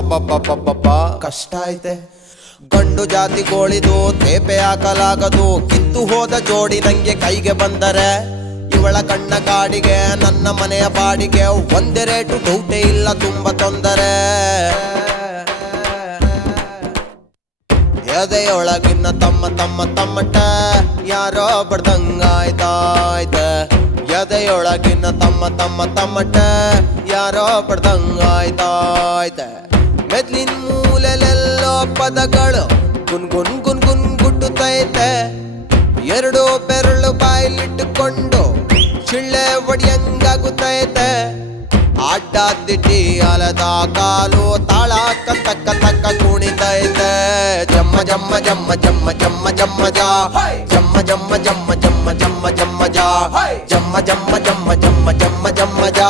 ಅಬ್ಬಬ್ಬಬ್ಬಬ್ಬಬ್ಬ ಕಷ್ಟ ಐತೆ. ಗಂಡು ಜಾತಿ ಗೋಳಿದು ತೇಪೆ ಹಾಕಲಾಗದು, ಕಿತ್ತು ಹೋದ ಜೋಡಿ ನಂಗೆ ಕೈಗೆ ಬಂದರೆ ಇವಳ ಕಣ್ಣ ಕಾಡಿಗೆ ನನ್ನ ಮನೆಯ ಬಾಡಿಗೆ ಒಂದೇ ರೇಟು ಡೌಟೇ ಇಲ್ಲ ತುಂಬ ತೊಂದರೆ. ಎದೆಯೊಳಗಿನ್ನ ತಮ್ಮ ತಮ್ಮ ತಮ್ಮಟ ಯಾರೋ ಬಡ್ದಂಗಾಯ್ತಾಯ್ತೆ. ಎದೆಯೊಳಗಿನ್ನ ತಮ್ಮ ತಮ್ಮ ತಮ್ಮಟ ಯಾರೋ ಬಡ್ದಂಗಾಯ್ತಾಯ್ತೆ. ಮೆದ್ಲಿನ ಮೂಲೆಲೆಲ್ಲೋ ಪದಗಳು ಗುನ್ ಗುನ್ ಗುನ್ ಗುನ್ ಗುಟ್ಟುತ್ತೈತೆ. ಎರಡು ಬೆರಳು ಬಾಯಿಲಿಟ್ಟುಕೊಂಡು ಚಿಳ್ಳೆ ಒಡಿಯಂಗಾಗುತ್ತೈತೆ. ಅಡ್ಡ ದಿಡ್ಡಿ ಅಲದ ಕಾಲು ತಾಳ ಕತ್ತಕ್ಕ ತಕ್ಕ ಕುಣಿತೈತೆ. ಜಮ್ಮ ಜಮ್ಮ ಜಮ್ಮ ಜಮ್ಮ ಜಮ್ಮ ಜಮ್ಮ ಜಾ, ಜಮ್ಮ ಜಮ್ಮ ಜಮ್ಮ ಜಮ್ಮ ಜಮ್ಮ ಜಮ್ಮ ಜಾ, ಜಮ್ಮ ಜಮ್ಮ ಜಮ್ಮ ಜಮ್ಮ ಜಮ್ಮ ಜಮ್ಮ ಜಾ.